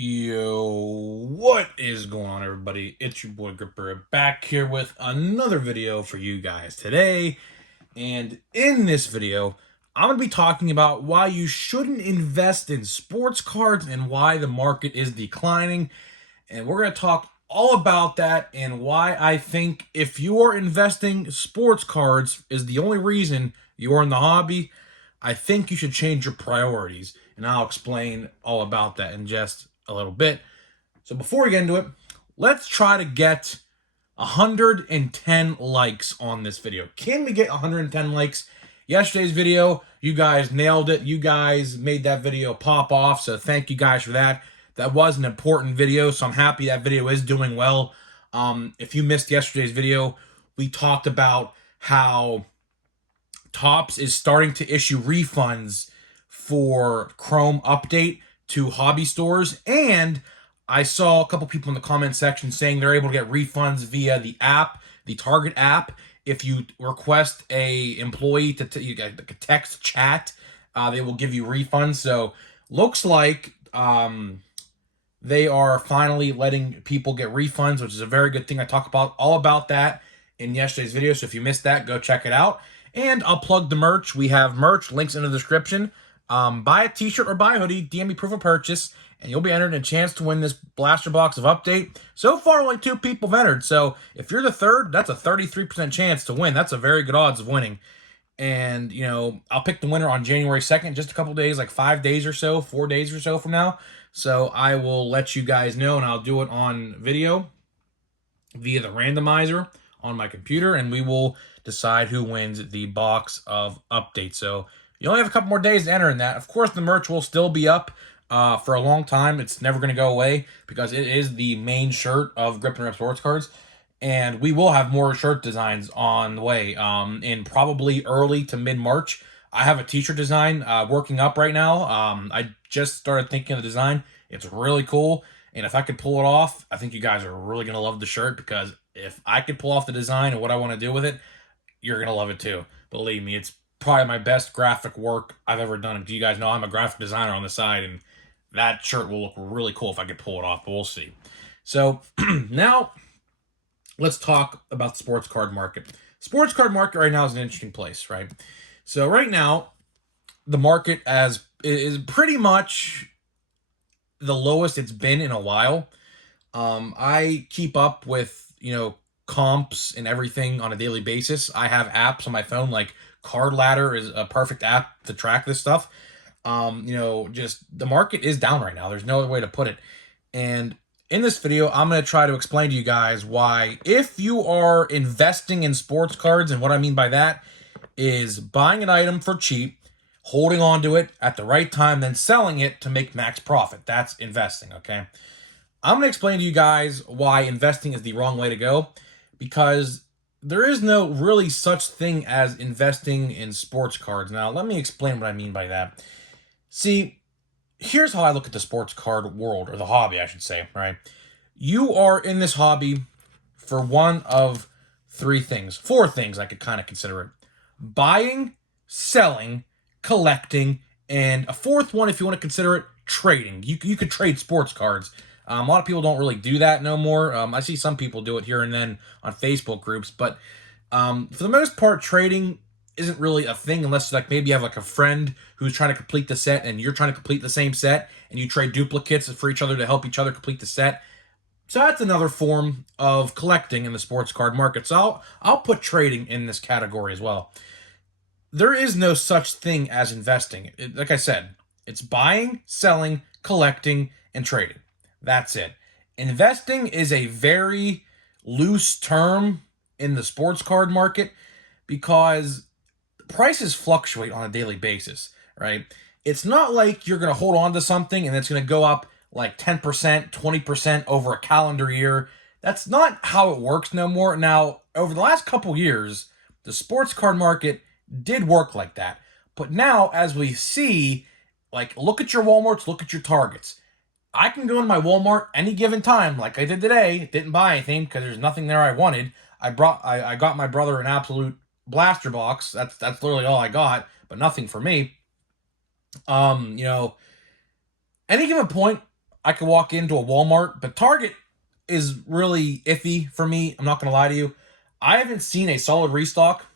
Yo, what is going on, everybody? It's your boy Gripper back here with another video for you guys today. And in this video, I'm going to be talking about why you shouldn't invest in sports cards and why the market is declining. And we're going to talk all about that and why I think if you are investing sports cards is the only reason you are in the hobby, I think you should change your priorities. And I'll explain all about that in just a little bit. So before we get into it, let's try to get 110 likes on this video. Can we get 110 likes? Yesterday's video, you guys nailed it. You guys made that video pop off, so thank you guys for that. That was an important video, so I'm happy that video is doing well. If you missed yesterday's video, we talked about how Topps is starting to issue refunds for Chrome Update to hobby stores, and I saw a couple people in the comment section saying they're able to get refunds via the app, the Target app. If you request a employee to you get a text chat, they will give you refunds. So looks like they are finally letting people get refunds, which is a very good thing. I talk about all about that in yesterday's video. So if you missed that, go check it out. And I'll plug the merch. We have merch, links in the description. Buy a t-shirt or buy a hoodie, DM me proof of purchase, and you'll be entered in a chance to win this blaster box of Update. So far, only 2 people have entered. So if you're the third, that's a 33% chance to win. That's a very good odds of winning. And, you know, I'll pick the winner on January 2nd, just a couple days, like 5 days or so, 4 days or so from now. So I will let you guys know, and I'll do it on video via the randomizer on my computer, and we will decide who wins the box of Update. So you only have a couple more days to enter in that. Of course, the merch will still be up for a long time. It's never going to go away because it is the main shirt of Grip and Rip Sports Cards. And we will have more shirt designs on the way in probably early to mid-March. I have a t-shirt design working up right now. I just started thinking of the design. It's really cool. And if I could pull it off, I think you guys are really going to love the shirt, because if I could pull off the design and what I want to do with it, you're going to love it too. Believe me, it's probably my best graphic work I've ever done. You guys know I'm a graphic designer on the side, and that shirt will look really cool if I could pull it off, but we'll see. So now let's talk about the sports card market. Sports card market right now is an interesting place, right? So right now, the market is pretty much the lowest it's been in a while. I keep up with, comps and everything on a daily basis. I have apps on my phone, like Card Ladder is a perfect app to track this stuff. Just the market is down right now. There's no other way to put it. And in this video, I'm going to try to explain to you guys why, if you are investing in sports cards, and what I mean by that is buying an item for cheap, holding on to it at the right time, then selling it to make max profit. That's investing, okay? I'm going to explain to you guys why investing is the wrong way to go, because there is no really such thing as investing in sports cards. Now, let me explain what I mean by that. See, here's how I look at the sports card world, or the hobby, I should say, right? You are in this hobby for one of 4 things I could kind of consider it: buying, selling, collecting, and a 4th one, if you want to consider it, trading. You could trade sports cards. A lot of people don't really do that no more. I see some people do it here and then on Facebook groups, but for the most part, trading isn't really a thing unless, like, maybe you have like a friend who's trying to complete the set and you're trying to complete the same set, and you trade duplicates for each other to help each other complete the set. So that's another form of collecting in the sports card market. So I'll put trading in this category as well. There is no such thing as investing. Like I said, it's buying, selling, collecting, and trading. That's it. Investing is a very loose term in the sports card market because prices fluctuate on a daily basis, right? It's not like you're going to hold on to something and it's going to go up like 10%, 20% over a calendar year. That's not how it works no more. Now, over the last couple years, the sports card market did work like that. But now, as we see, like, look at your Walmarts, look at your Targets. I can go in my Walmart any given time, like I did today. Didn't buy anything because there's nothing there I wanted. I got my brother an absolute blaster box. That's literally all I got, but nothing for me. Any given point, I could walk into a Walmart, but Target is really iffy for me. I'm not going to lie to you. I haven't seen a solid restock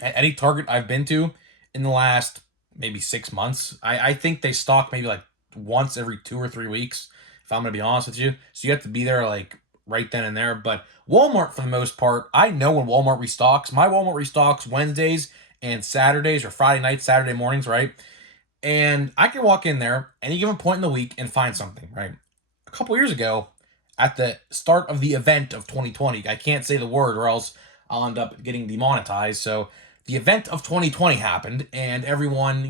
at any Target I've been to in the last maybe 6 months. I think they stock maybe like once every 2 or 3 weeks, if I'm going to be honest with you. So you have to be there like right then and there. But Walmart, for the most part, I know when Walmart restocks. My Walmart restocks Wednesdays and Saturdays, or Friday nights, Saturday mornings, right? And I can walk in there any given point in the week and find something, right? A couple years ago, at the start of the event of 2020, I can't say the word or else I'll end up getting demonetized. So the event of 2020 happened, and everyone,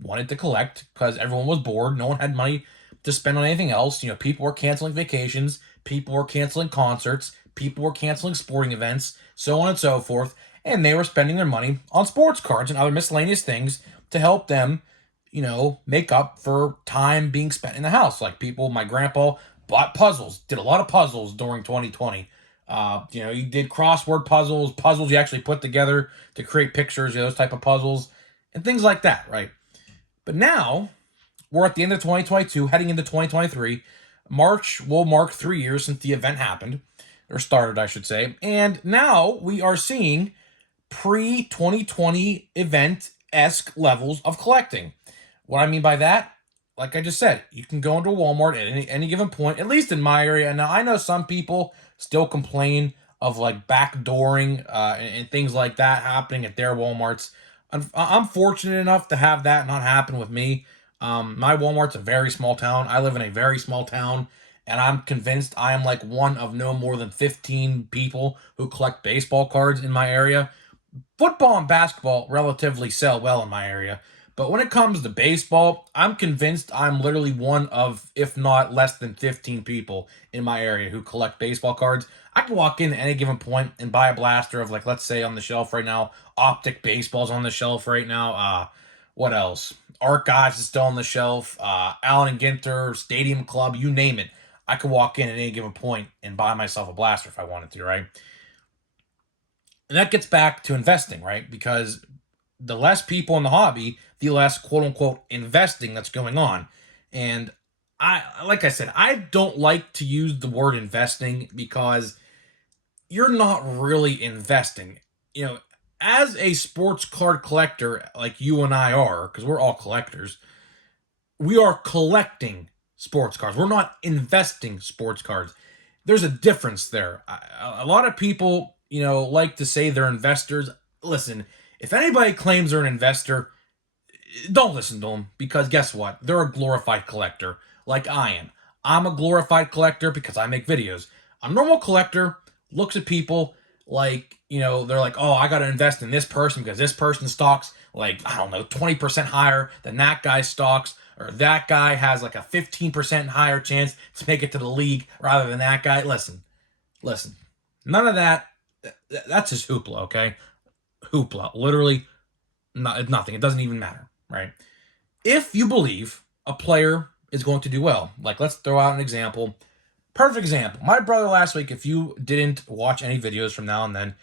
wanted to collect because everyone was bored. No one had money to spend on anything else. People were canceling vacations, people were canceling concerts, people were canceling sporting events, so on and so forth. And they were spending their money on sports cards and other miscellaneous things to help them make up for time being spent in the house. Like people, my grandpa bought puzzles, did a lot of puzzles during 2020. You did crossword puzzles you actually put together to create pictures, those type of puzzles, and things like that, right? But now we're at the end of 2022, heading into 2023. March will mark 3 years since the event happened, or started, I should say. And now we are seeing pre-2020 event-esque levels of collecting. What I mean by that, like I just said, you can go into a Walmart at any given point, at least in my area. Now, I know some people still complain of like backdooring and things like that happening at their Walmarts. I'm fortunate enough to have that not happen with me. My Walmart's a very small town. I live in a very small town, and I'm convinced I am like one of no more than 15 people who collect baseball cards in my area. Football and basketball relatively sell well in my area. But when it comes to baseball, I'm convinced I'm literally one of, if not less than 15 people in my area who collect baseball cards. I can walk in at any given point and buy a blaster of, like, let's say on the shelf right now, Optic Baseball's on the shelf right now. What else? Archives is still on the shelf. Allen and Ginter, Stadium Club, you name it. I could walk in at any given point and buy myself a blaster if I wanted to, right? And that gets back to investing, right? Because the less people in the hobby, the less quote unquote investing that's going on. And like I said, I don't like to use the word investing because you're not really investing. As a sports card collector, like you and I are, because we're all collectors, we are collecting sports cards. We're not investing sports cards. There's a difference there. A lot of people, like to say they're investors. Listen, if anybody claims they're an investor, don't listen to them, because guess what? They're a glorified collector like I am. I'm a glorified collector because I make videos. A normal collector looks at people like, they're like, oh, I got to invest in this person because this person stocks like, I don't know, 20% higher than that guy's stocks, or that guy has like a 15% higher chance to make it to the league rather than that guy. Listen. None of that. That's just hoopla, okay? Hoopla. Literally, nothing. It doesn't even matter, right? If you believe a player is going to do well, like let's throw out an example. Perfect example. My brother last week, if you didn't watch any videos from now and then,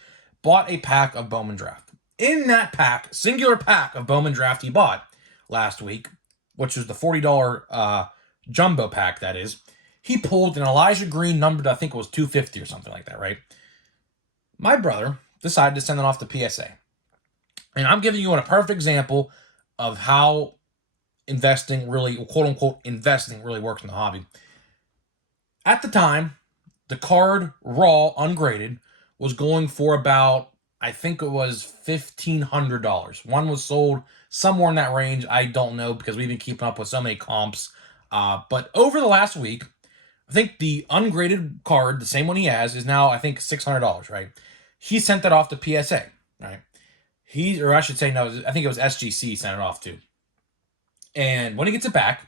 bought a pack of Bowman Draft. In that pack, singular pack of Bowman Draft he bought last week, which was the $40 jumbo pack, that is, he pulled an Elijah Green numbered, I think it was 250 or something like that, right? My brother decided to send it off to PSA. And I'm giving you a perfect example of how investing really, quote unquote, investing really works in the hobby. At the time, the card raw ungraded was going for about, I think it was $1,500. One was sold somewhere in that range. I don't know because we've been keeping up with so many comps. But over the last week, I think the ungraded card, the same one he has, is now, I think, $600, right? He sent that off to PSA, right? Or I should say, no, I think it was SGC sent it off to. And when he gets it back,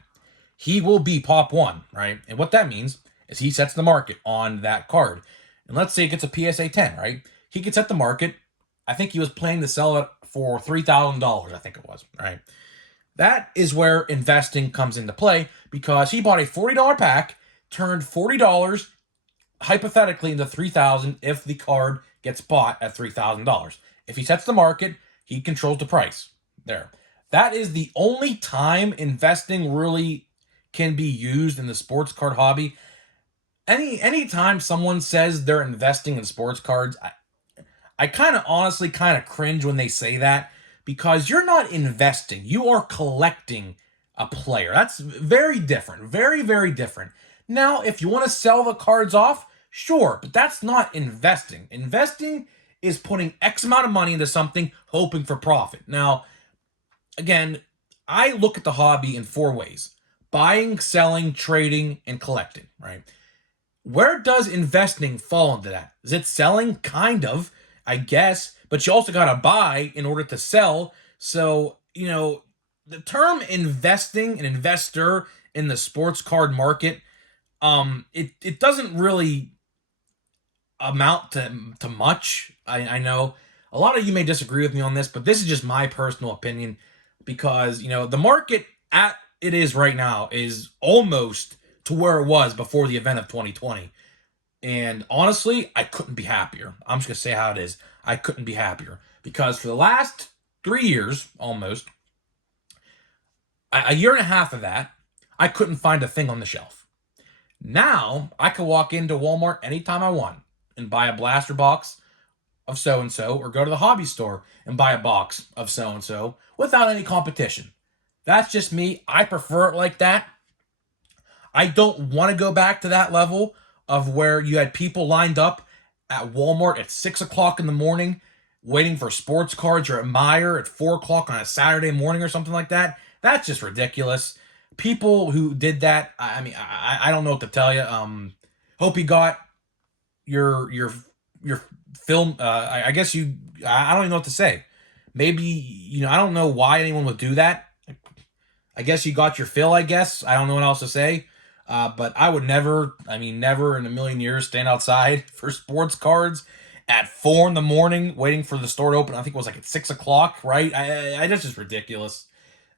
he will be Pop 1, right? And what that means is he sets the market on that card. And let's say it gets a PSA 10, right? He could set the market. I think he was planning to sell it for $3,000, I think it was, right? That is where investing comes into play, because he bought a $40 pack, turned $40 hypothetically into $3,000 if the card gets bought at $3,000. If he sets the market, he controls the price. There. That is the only time investing really can be used in the sports card hobby. Anytime someone says they're investing in sports cards, I kind of honestly kind of cringe when they say that, because you're not investing, you are collecting a player. That's very different. Very, very different. Now, if you want to sell the cards off, sure, but that's not investing. Investing is putting X amount of money into something, hoping for profit. Now, again, I look at the hobby in four ways: buying, selling, trading, and collecting, right? Where does investing fall into that? Is it selling? Kind of, I guess, but you also got to buy in order to sell. So, the term investing, an investor in the sports card market, it doesn't really amount to much. I know a lot of you may disagree with me on this, but this is just my personal opinion, because the market at it is right now is almost to where it was before the event of 2020. And honestly, I couldn't be happier. I'm just gonna say how it is. I couldn't be happier, because for the last 3 years, almost a year and a half of that, I couldn't find a thing on the shelf. Now I can walk into Walmart anytime I want and buy a blaster box of so and so, or go to the hobby store and buy a box of so and so without any competition. That's just me. I prefer it like that. I don't want to go back to that level of where you had people lined up at Walmart at 6 o'clock in the morning waiting for sports cards, or at Meijer at 4 o'clock on a Saturday morning or something like that. That's just ridiculous. People who did that, I mean, I don't know what to tell you. Hope you got your film. I guess I don't even know what to say. Maybe, I don't know why anyone would do that. I guess you got your fill, I guess. I don't know what else to say. But I would never in a million years stand outside for sports cards at 4 in the morning waiting for the store to open. I think it was like at 6 o'clock, right? I that's just ridiculous.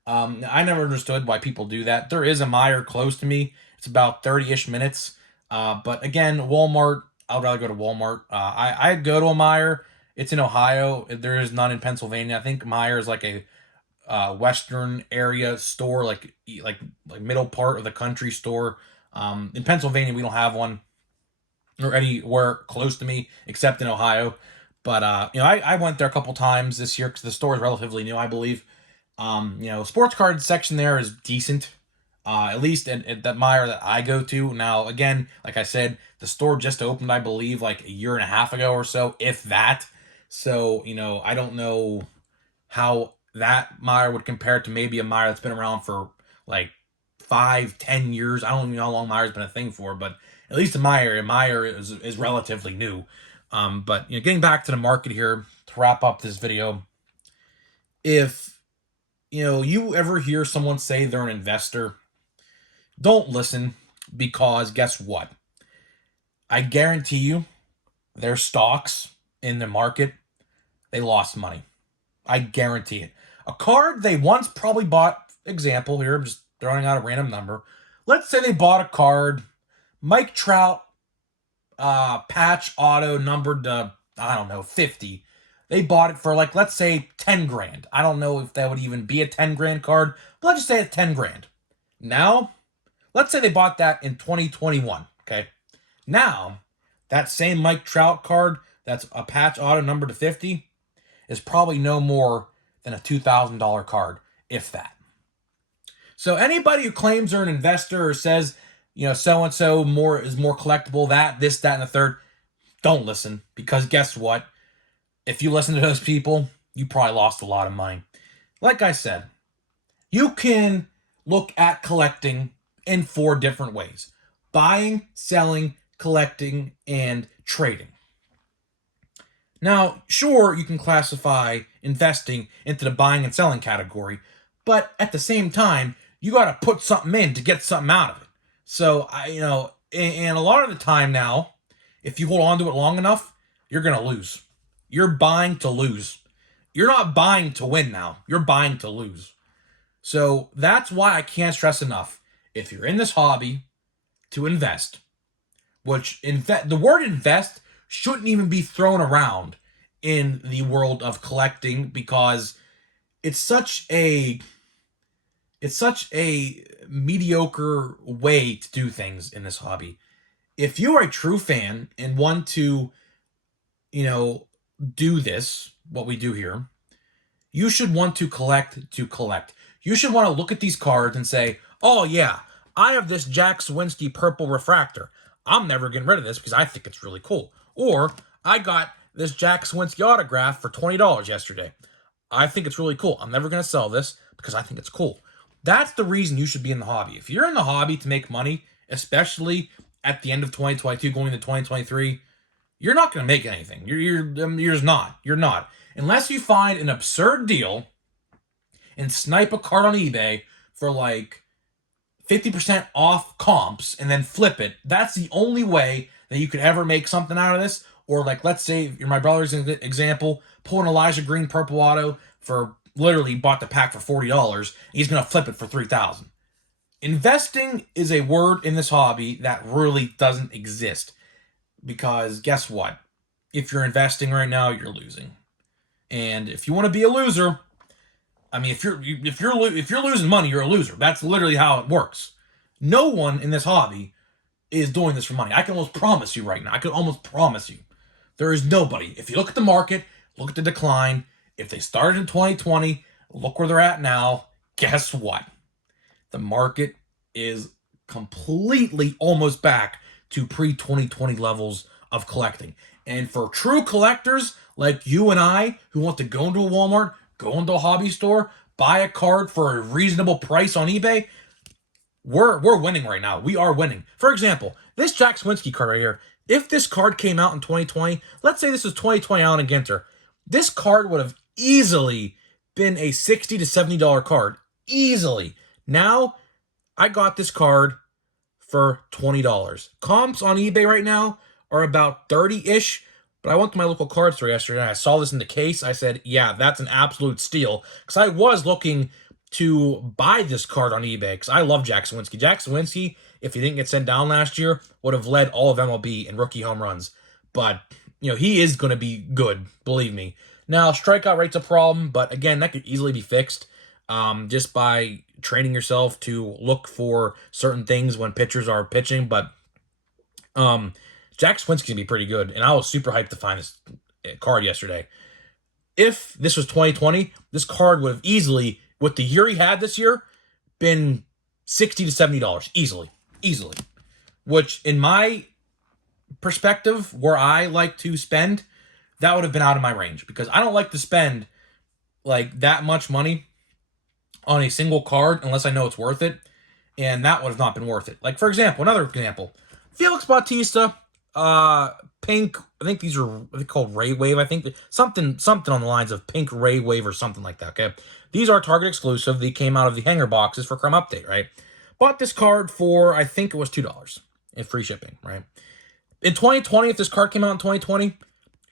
I never understood why people do that. There is a Meijer close to me. It's about 30-ish minutes. But again, Walmart, I'd rather go to Walmart. I'd go to a Meijer. It's in Ohio. There is none in Pennsylvania. I think Meijer is like a western area store, like middle part of the country store. In Pennsylvania, we don't have one, or anywhere close to me except in Ohio. But I went there a couple times this year because the store is relatively new, I believe. Sports card section there is decent. At least at that Meijer that I go to. Now, again, like I said, the store just opened, I believe, like a year and a half ago or so, if that. So, I don't know how that Meijer would compare to maybe a Meijer that's been around for like 5-10 years. I don't even know how long Meier's been a thing for, but at least in my area, Meijer is relatively new. But getting back to the market here to wrap up this video, if you ever hear someone say they're an investor, don't listen, because guess what? I guarantee you their stocks in the market, they lost money. I guarantee it. A card they once probably bought, example here, I'm just throwing out a random number. Let's say they bought a card, Mike Trout, patch auto numbered to, I don't know, 50. They bought it for let's say 10 grand. I don't know if that would even be a 10 grand card, but let's just say it's 10 grand. Now, let's say they bought that in 2021, okay? Now, that same Mike Trout card that's a patch auto numbered to 50 is probably no more than a $2,000 card, if that. So anybody who claims they're an investor or says, so-and-so is more collectible, this, that, and the third, don't listen, because guess what? If you listen to those people, you probably lost a lot of money. Like I said, you can look at collecting in 4 different ways: buying, selling, collecting, and trading. Now, sure, you can classify investing into the buying and selling category, but at the same time, you got to put something in to get something out of it. So, and a lot of the time now, if you hold on to it long enough, you're going to lose. You're buying to lose. You're not buying to win now. You're buying to lose. So that's why I can't stress enough, if you're in this hobby, to invest, the word invest shouldn't even be thrown around in the world of collecting, because it's such a It's such a mediocre way to do things in this hobby. If you are a true fan and want to, you know, do this, what we do here, you should want to collect to collect. You should want to look at these cards and say, oh yeah, I have this Jack Swinsky purple refractor. I'm never getting rid of this because I think it's really cool. Or I got this Jack Swinsky autograph for $20 yesterday. I think it's really cool. I'm never going to sell this because I think it's cool. That's the reason you should be in the hobby. If you're in the hobby to make money, especially at the end of 2022 going into 2023, you're not going to make anything. You're just not. You're not. Unless you find an absurd deal and snipe a card on eBay for like 50% off comps and then flip it. That's the only way that you could ever make something out of this. Or like, let's say you're my brother's example, pull an Elijah Green purple auto for literally bought the pack for $40. He's going to flip it for $3,000. Investing is a word in this hobby that really doesn't exist. Because guess what? If you're investing right now, you're losing. And if you want to be a loser, I mean, if you're losing money, you're a loser. That's literally how it works. No one in this hobby is doing this for money. I can almost promise you right now. I can almost promise you. There is nobody. If you look at the market, look at the decline. If they started in 2020, look where they're at now. Guess what? The market is completely almost back to pre-2020 levels of collecting. And for true collectors like you and I who want to go into a Walmart, go into a hobby store, buy a card for a reasonable price on eBay, we're winning right now. We are winning. For example, this Jack Swinsky card right here, if this card came out in 2020, let's say this is 2020 Allen and Ginter, this card would have easily been a $60 to $70 card. Easily. Now, I got this card for $20. Comps on eBay right now are about 30-ish, but I went to my local card store yesterday and I saw this in the case. I said, yeah, that's an absolute steal. Because I was looking to buy this card on eBay because I love Jack Swinsky. Jack Swinsky, if he didn't get sent down last year, would have led all of MLB in rookie home runs. But, you know, he is going to be good, believe me. Now, strikeout rate's a problem, but again, that could easily be fixed just by training yourself to look for certain things when pitchers are pitching. But Jack Swinsky's going to be pretty good, and I was super hyped to find this card yesterday. If this was 2020, this card would have easily, with the year he had this year, been $60 to $70 easily. Which, in my perspective, where I like to spend, that would have been out of my range because I don't like to spend like that much money on a single card unless I know it's worth it, and that would have not been worth it. Like, for example, another example, Felix Bautista, pink. I think these are called Ray Wave. I think something on the lines of pink Ray Wave or something like that. Okay, these are Target exclusive. They came out of the hanger boxes for Crumb Update. Right, bought this card for I think it was $2 in free shipping. Right, in 2020, if this card came out in 2020,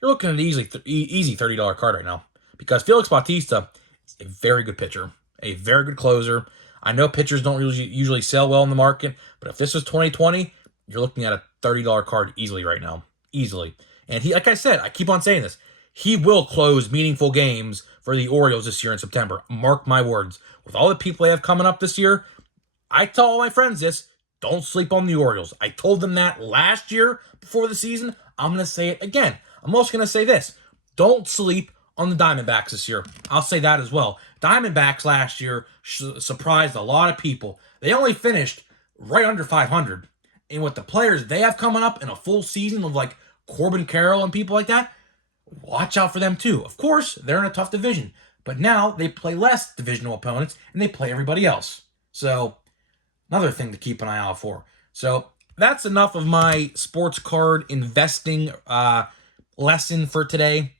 you're looking at an easy $30 card right now because Felix Bautista is a very good pitcher, a very good closer. I know pitchers don't usually sell well in the market, but if this was 2020, you're looking at a $30 card easily right now. Easily. And he, like I said, I keep on saying this, he will close meaningful games for the Orioles this year in September. Mark my words. With all the people they have coming up this year, I tell all my friends this, don't sleep on the Orioles. I told them that last year before the season. I'm going to say it again. I'm also going to say this. Don't sleep on the Diamondbacks this year. I'll say that as well. Diamondbacks last year surprised a lot of people. They only finished right under 500. And with the players they have coming up in a full season of like Corbin Carroll and people like that, watch out for them too. Of course, they're in a tough division. But now they play less divisional opponents and they play everybody else. So, another thing to keep an eye out for. So, that's enough of my sports card investing lesson for today.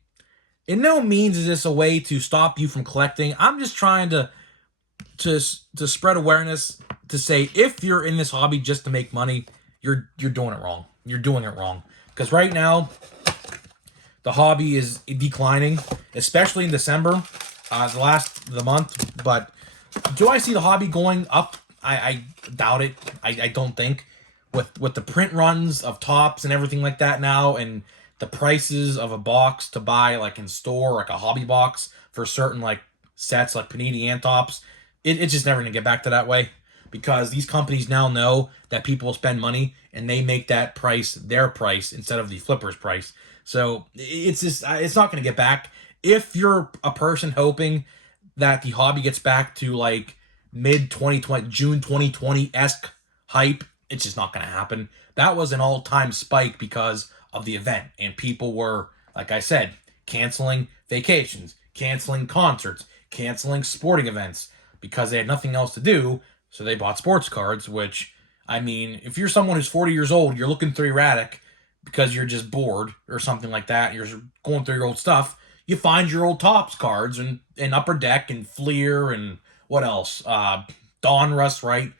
In no means is this a way to stop you from collecting. I'm just trying to spread awareness to say if you're in this hobby just to make money, you're doing it wrong. You're doing it wrong. Because right now, the hobby is declining, especially in December, the month. But do I see the hobby going up? I doubt it. I don't think. With the print runs of tops and everything like that now, and the prices of a box to buy like in store, like a hobby box for certain like sets like Panini and tops, it's just never going to get back to that way, because these companies now know that people will spend money and they make that price their price instead of the flipper's price. So it's just, it's not going to get back. If you're a person hoping that the hobby gets back to like mid 2020, June 2020 esque hype, it's just not going to happen. That was an all time spike because of the event, and people were, like I said, canceling vacations, canceling concerts, canceling sporting events because they had nothing else to do. So they bought sports cards, which, I mean, if you're someone who's 40 years old, you're looking through Erratic because you're just bored or something like that, you're going through your old stuff, you find your old Topps cards and Upper Deck and Fleer and what else? Donruss, right?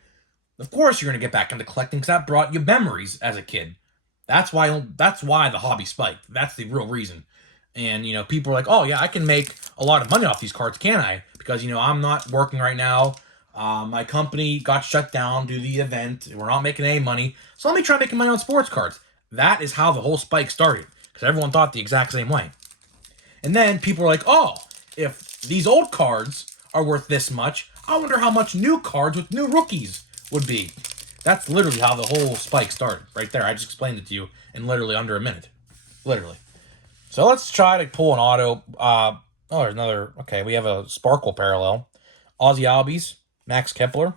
Of course you're going to get back into collecting because that brought you memories as a kid. That's why the hobby spiked. That's the real reason. And, people are like, oh, yeah, I can make a lot of money off these cards, can I? Because, I'm not working right now. My company got shut down due to the event. We're not making any money. So let me try making money on sports cards. That is how the whole spike started, because everyone thought the exact same way. And then people were like, oh, if these old cards are worth this much, I wonder how much new cards with new rookies would be. That's literally how the whole spike started, right there. I just explained it to you in literally under a minute. Literally. So let's try to pull an auto. There's another. Okay, we have a Sparkle parallel. Ozzy Albies, Max Kepler,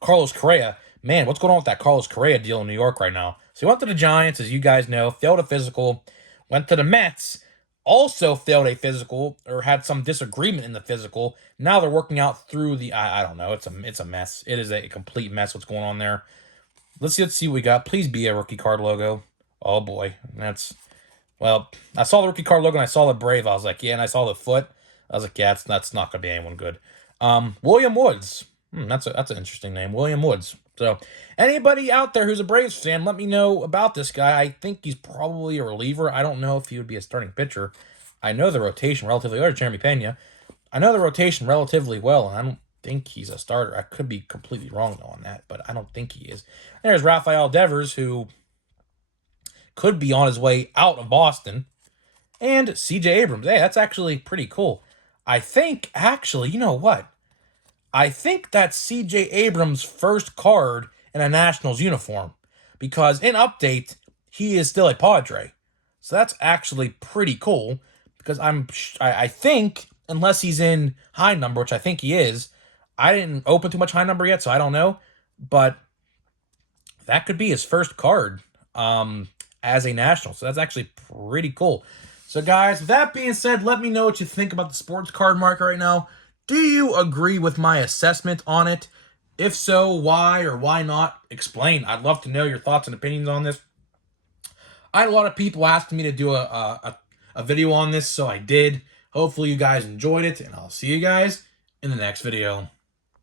Carlos Correa. Man, what's going on with that Carlos Correa deal in New York right now? So he went to the Giants, as you guys know, failed a physical, went to the Mets, also failed a physical, or had some disagreement in the physical. Now they're working out through the, I don't know, it's a mess. It is a complete mess what's going on there. Let's see what we got. Please be a rookie card logo. Oh boy, well, I saw the rookie card logo and I saw the Brave. I was like, yeah, and I saw the foot. I was like, yeah, that's not going to be anyone good. William Woods. That's an interesting name, William Woods. So anybody out there who's a Braves fan, let me know about this guy. I think he's probably a reliever. I don't know if he would be a starting pitcher. I know the rotation relatively well. Jeremy Pena. I know the rotation relatively well, and I don't think he's a starter. I could be completely wrong on that, but I don't think he is. There's Rafael Devers, who could be on his way out of Boston. And CJ Abrams. Hey, that's actually pretty cool. I think, actually, you know what? I think that's CJ Abrams' first card in a Nationals uniform, because in update, he is still a Padre. So that's actually pretty cool, because I think, unless he's in high number, which I think he is, I didn't open too much high number yet, so I don't know, but that could be his first card as a National. So that's actually pretty cool. So guys, with that being said, let me know what you think about the sports card market right now. Do you agree with my assessment on it? If so, why or why not? Explain. I'd love to know your thoughts and opinions on this. I had a lot of people asking me to do a video on this, so I did. Hopefully you guys enjoyed it, and I'll see you guys in the next video.